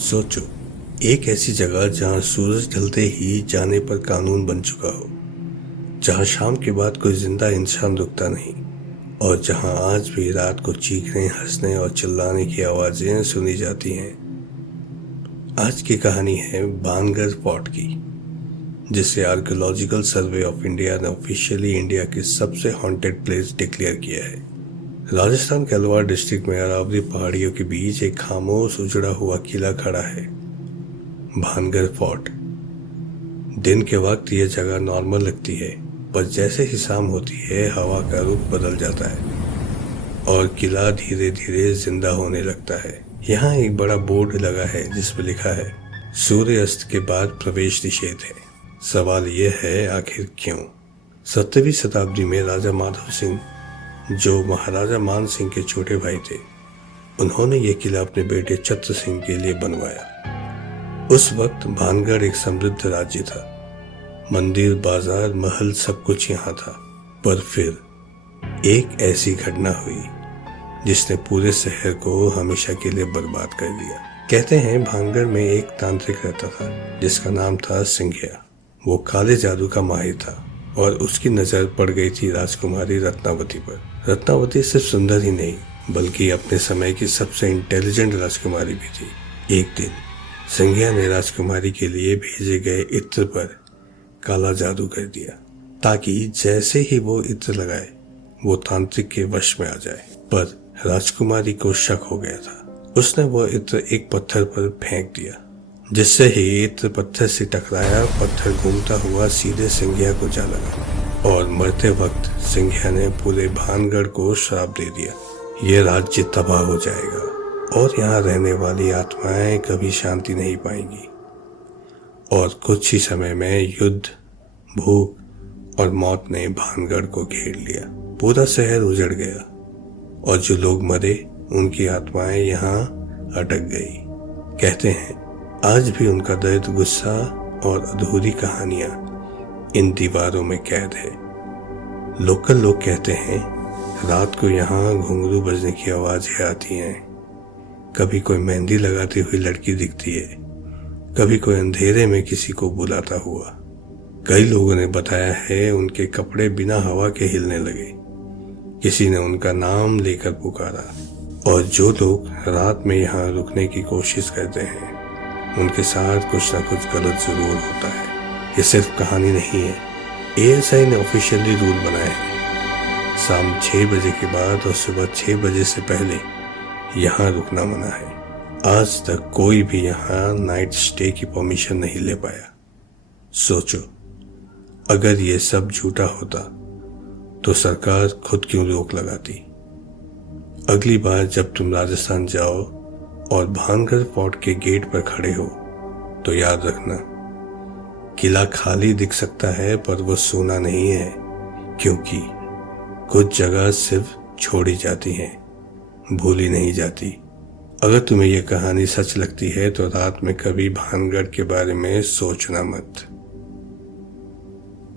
सोचो, एक ऐसी जगह जहां सूरज ढलते ही जाने पर कानून बन चुका हो, जहां शाम के बाद कोई जिंदा इंसान रुकता नहीं और जहां आज भी रात को चीखने, हंसने और चिल्लाने की आवाजें सुनी जाती हैं। आज की कहानी है भानगढ़ फोर्ट की, जिसे आर्कियोलॉजिकल सर्वे ऑफ इंडिया ने ऑफिशियली इंडिया की सबसे हॉन्टेड प्लेस डिक्लेयर किया है। राजस्थान के अलवार डिस्ट्रिक्ट में अरावली पहाड़ियों के बीच एक खामोश उजड़ा हुआ किला खड़ा है, भानगढ़ फोर्ट। दिन के वक्त यह जगह नॉर्मल लगती है, पर जैसे ही शाम होती है हवा का रुख बदल जाता है और किला धीरे धीरे जिंदा होने लगता है। यहाँ एक बड़ा बोर्ड लगा है जिस पर लिखा है, सूर्य अस्त के बाद प्रवेश निषेध है। सवाल यह है, आखिर क्यों? 17वीं शताब्दी में राजा माधव सिंह, जो महाराजा मान सिंह के छोटे भाई थे, उन्होंने यह किला अपने बेटे छत्र सिंह के लिए बनवाया। उस वक्त भानगढ़ एक समृद्ध राज्य था, मंदिर, बाजार, महल सब कुछ यहाँ था। पर फिर एक ऐसी घटना हुई जिसने पूरे शहर को हमेशा के लिए बर्बाद कर दिया। कहते हैं भानगढ़ में एक तांत्रिक रहता था जिसका नाम था सिंघिया। वो काले जादू का माहिर था और उसकी नजर पड़ गई थी राजकुमारी रत्नावती पर। रत्नावती सिर्फ सुंदर ही नहीं बल्कि अपने समय की सबसे इंटेलिजेंट राजकुमारी भी थी। एक दिन सिंघिया ने राजकुमारी के लिए भेजे गए इत्र पर काला जादू कर दिया, ताकि जैसे ही वो इत्र लगाए वो तांत्रिक के वश में आ जाए। पर राजकुमारी को शक हो गया था। उसने वो इत्र एक पत्थर पर फेंक दिया, जिससे ही इत्र पत्थर से टकराया। पत्थर घूमता हुआ सीधे सिंघिया को जा लगा और मरते वक्त सिंघिया ने पूरे भानगढ़ को श्राप दे दिया, ये राज्य तबाह हो जाएगा और यहाँ रहने वाली आत्माएं कभी शांति नहीं पाएंगी। और कुछ ही समय में युद्ध, भूख और मौत ने भानगढ़ को घेर लिया। पूरा शहर उजड़ गया और जो लोग मरे उनकी आत्माएं यहाँ अटक गई। कहते हैं आज भी उनका दर्द, गुस्सा और अधूरी कहानियां इन दीवारों में कैद है। लोकल लोग कहते हैं रात को यहाँ घुंघरू बजने की आवाजें आती हैं। कभी कोई मेहंदी लगाती हुई लड़की दिखती है, कभी कोई अंधेरे में किसी को बुलाता हुआ। कई लोगों ने बताया है उनके कपड़े बिना हवा के हिलने लगे, किसी ने उनका नाम लेकर पुकारा। और जो लोग रात में यहाँ रुकने की कोशिश करते हैं उनके साथ कुछ ना कुछ गलत जरूर होता है। ये सिर्फ कहानी नहीं है, ASI ने ऑफिशियली रूल बनाया है। शाम 6 बजे के बाद और सुबह 6 बजे से पहले यहाँ रुकना मना है। आज तक कोई भी यहाँ नाइट स्टे की परमिशन नहीं ले पाया। सोचो, अगर ये सब झूठा होता तो सरकार खुद क्यों रोक लगाती? अगली बार जब तुम राजस्थान जाओ और भानगढ़ फोर्ट के गेट पर खड़े हो तो याद रखना, किला खाली दिख सकता है पर वो सोना नहीं है, क्योंकि कुछ जगह सिर्फ छोड़ी जाती हैं, भूली नहीं जाती। अगर तुम्हें यह कहानी सच लगती है तो रात में कभी भानगढ़ के बारे में सोचना मत।